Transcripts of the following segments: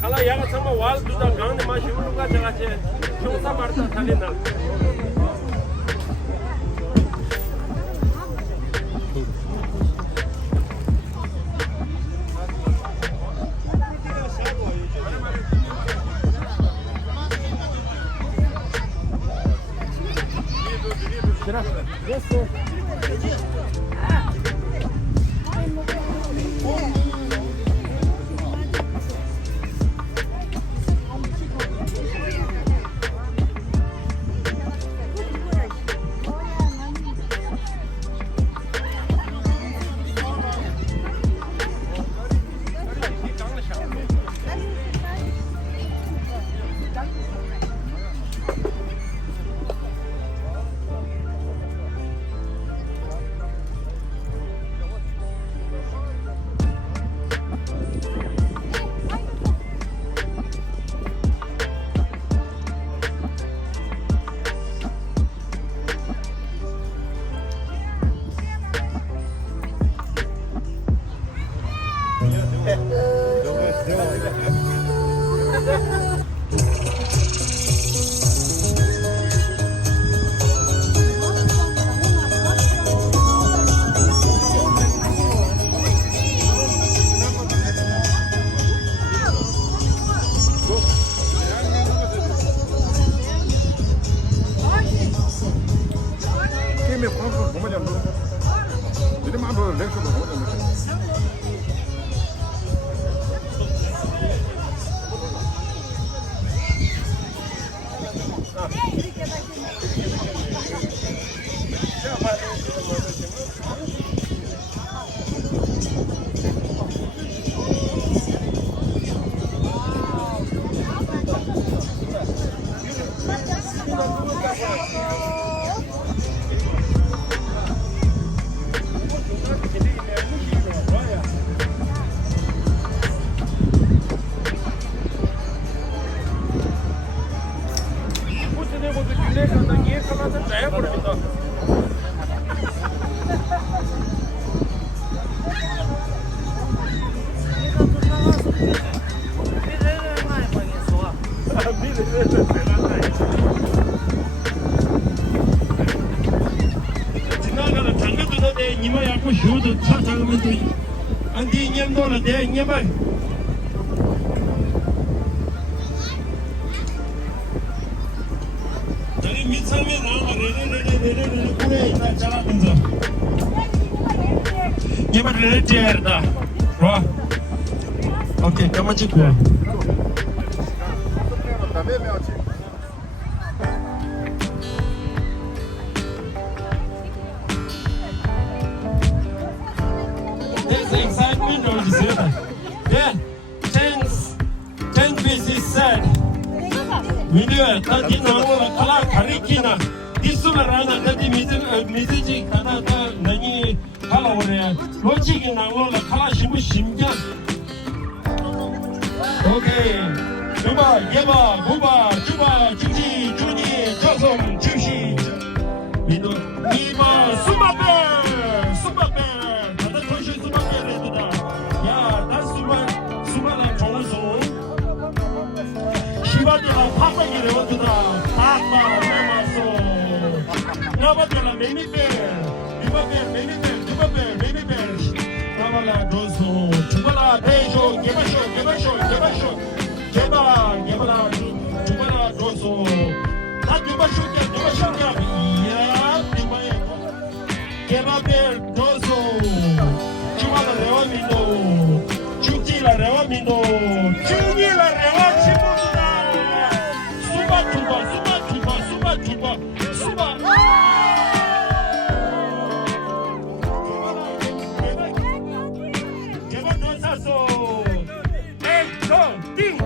칼라 야가 정말 왈 두다 강내 마시 울루가 저같이 형사 말다 달린다. 지나가는 장갑도 내 니마 약고 휴도 차 작으면 또 안디 냠도는 내 니마 저기 밑상에 나오면 레레레레레레레 그래 나 잘하면서 니마 레레레다 와 오케이 가만 찍고 There's excitement on the river. Yeah, 10 pieces said. Video, tadi nawa kala karikina. Disulana tadi mizi kada nani kala ore. Logic nawa kala shimu shimja. Okay. Juba, yeba, buba, juba, juji, juni, josom, jushi. Mido, iba, sumabe. 시바디랑 파파기를 얻으다 파파 메마소 나바텔라 메미벨 리바벨 메미벨 리바벨 메미벨 나발라 도소 주발라 베이쇼 게바쇼 게바쇼 게바쇼 게바 게발라 주발라 도소 doso. That number shoot up. Yeah, number Kebabel doso. Chumala rewamino. Chuti la rewamino. Chuni la rewachimunda. Suba. Kebab dosa so. Hey, go, ding.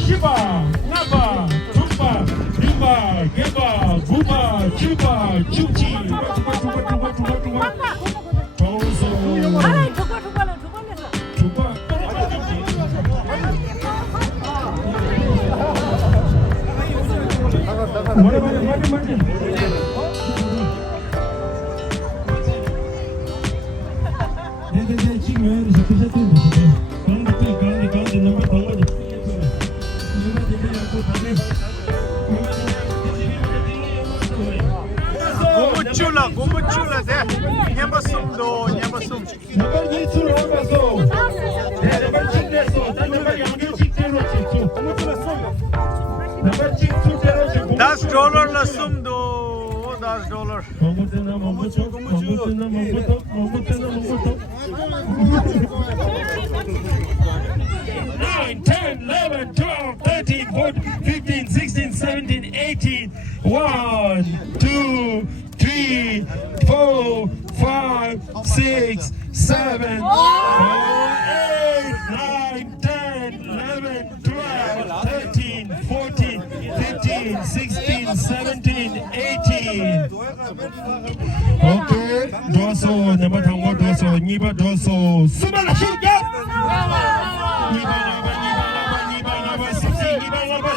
Shiba, Naba, Tumba, Rimba, Geba, Buba, Chuba, Chuchi, Tozo, Chuba, Como chula, Zé. Nhambasum. $10 la sum do. $10. 9, 10, 11, 12, 13, 14, 15, 16, 17, 18. 1, 2, 3, 4, 5, 6, 7, 8, 9, 10, 11, 12, 13, 14, 15, 16, 17, 18. Okay, doso, number tango doso, niba doso, subala shuga. Niba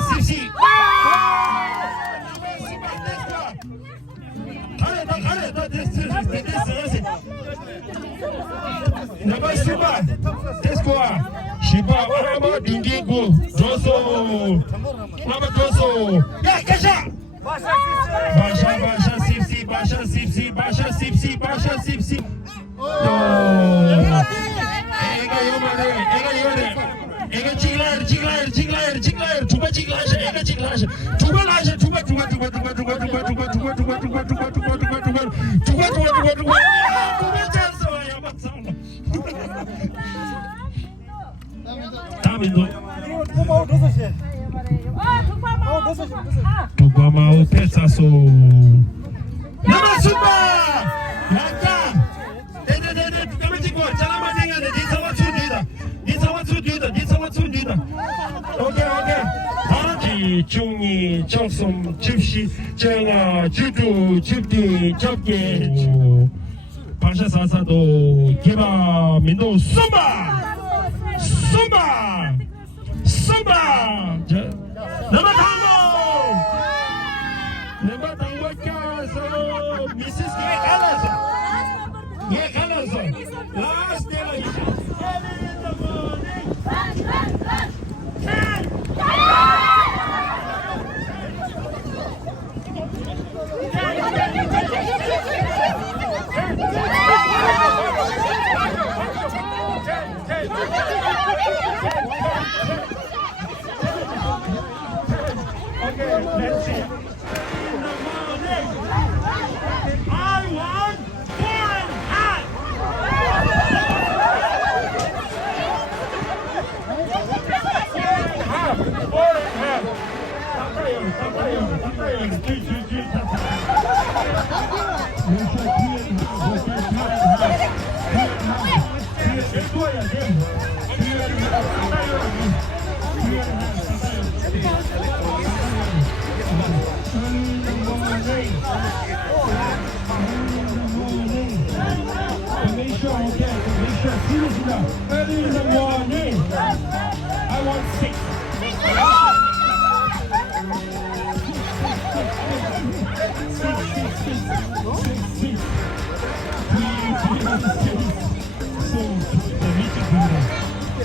sipsi. Number Shiba, Tescoa, Shiba, Warama, Dingigo, Doso, Number Doso, Yakasha, Basha Sipsi. Ega jiglar, tuba jiglasha, tuba mau pesa so. Nama suba, laka. Okay. 하나지 중이 청송 집시 정아 주주 집디 접게 바샤사사도 개바 민도 쏘마 넘버 당고 가서 미시스 예 갈라서 라스트 델리션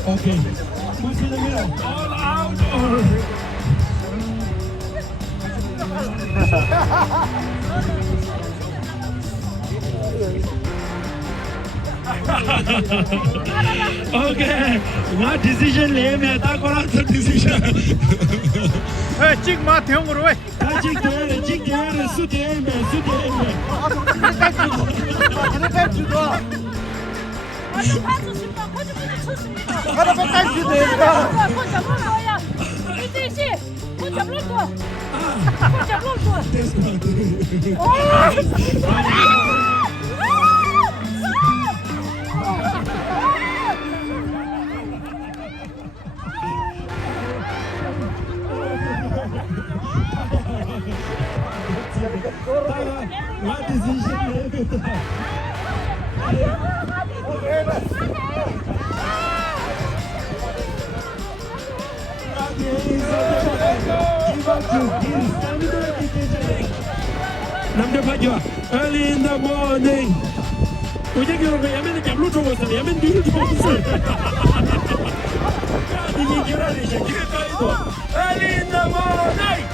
Okay. Who's in the middle? All out or? Okay. What decision name? That correct decision. 에, 찍 마, 대형으로 왜? 직대를 수대면. 아주 봐주십니다. 거짓말 쳤습니다. 하나 빼딸 주네. 콘 잡는 거야. 이제씨 콘 잡는 거. 콘 잡는 거. What decision name? 남자 봐줘. Early in the morning. 어제 결혼을 야매는 잡로 trou었어. 야매는 뒤로 trou었어. 이게 결혼이 시작했다이도. Early in the morning.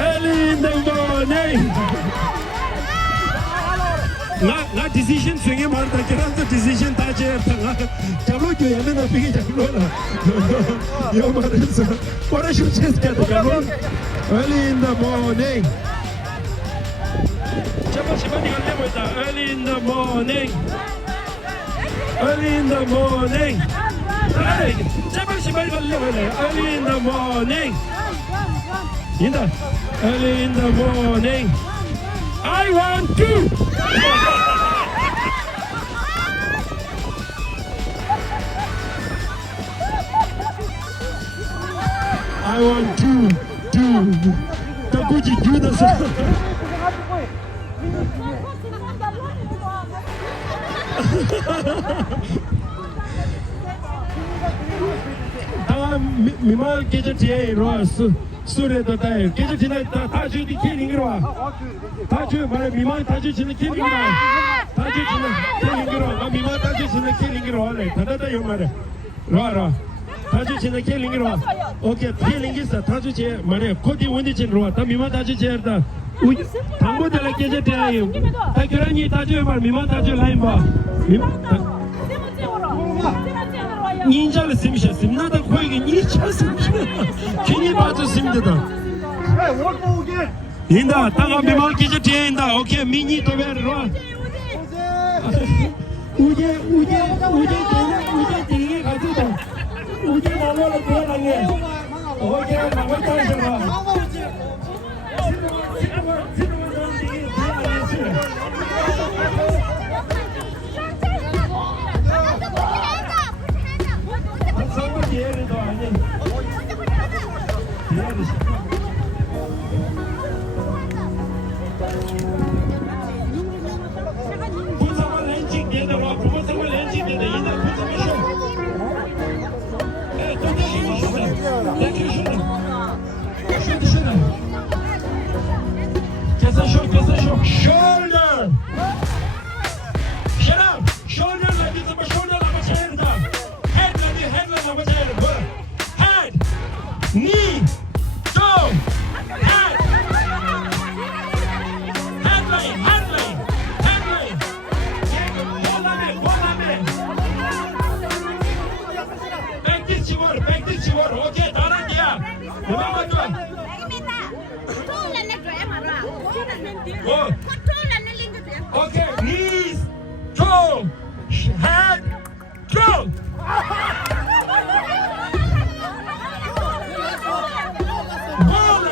Early in the morning. 나 decision swing 말다 결혼도 decision 다 제했다. 잡로 줘 야매는 비게 잡로라. 요 말했어. 꼬라쇼 체스까지 잡로. Early in the morning. 제발 시간이 걸리고 있다. Early in the morning. Early in the morning. 제발 시간이 걸리고 있다. Early in the morning. 인다. Early in the morning. I want to. I want to do. 더 굳이 주어서. 다음 미말 계절 뒤에 와 술에도 다 계절 지나 다 주디 킬링으로 와. 다 주 말해 미말 다 주시는 킬링으로 와. 다 주시는 킬링으로 와. 미말 다 주시는 킬링으로 와래. 다다다 요 말해. 와라. 다 주시는 킬링으로 와. 오케이 킬링 있어. 다 주시 말해. 코디 원디친으로 와. 다 미말 다 주시다. 당고들 계절 뒤에 다 결혼이 다 주 말 미말 다 주 라인 봐. 인자를 쓰시겠습니다. 나도 거기 인자 쓰시겠습니다. 괜히 봐줬습니다. 인다 땅아 미말 계절 뒤에 인다. 오케이 미니 도배로 와. 우제 되게 가지고 우제 나눠를 들어가네. 오케이 나만 따라서 얘를 아니. 분사만 렌칭 되더라. 분사만 렌칭 되더. 이날 분사만 쇼. 에, 또 대기고 쇼다. 대기고 쇼다. 쇼다 쇼다. 계산 쇼. Shoulder. Shut up. Shoulder like it's a shoulder like a chair. Head like a chair. Head. Knee. Toe. Head. Headline. Back this chihuahua. Okay, 다른이야. 그만 줘. Okay, knees, toe, head, toe. Go.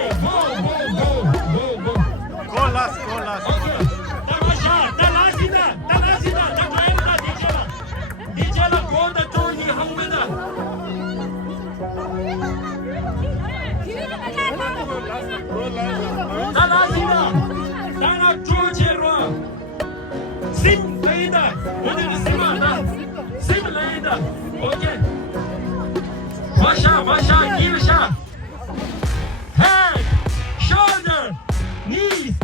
Go last. Okay. 나라시다. 디젤라 고다 토니 항매다. 나라시다. 나라 조제로. 심 레이다. 오늘 심하다. 심 레이다. 오케이. 往下一个下 head shoulder knees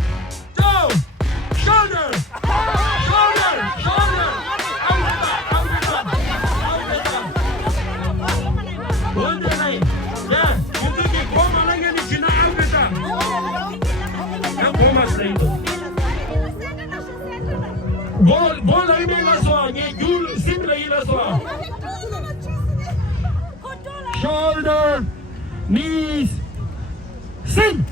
toe shoulder shoulder shoulder 원대라인 야 유튜브 고만하게 지나 아웃됐다 난 고맙습니다 뭘 의미라서 율 심레이라서 shoulder knees sing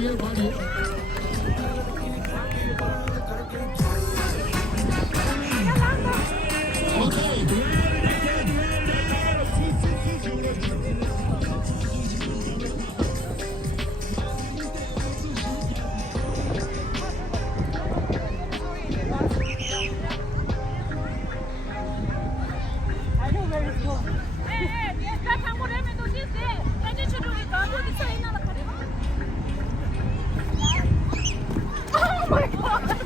뒤에 많이. 오케이. Oh my god!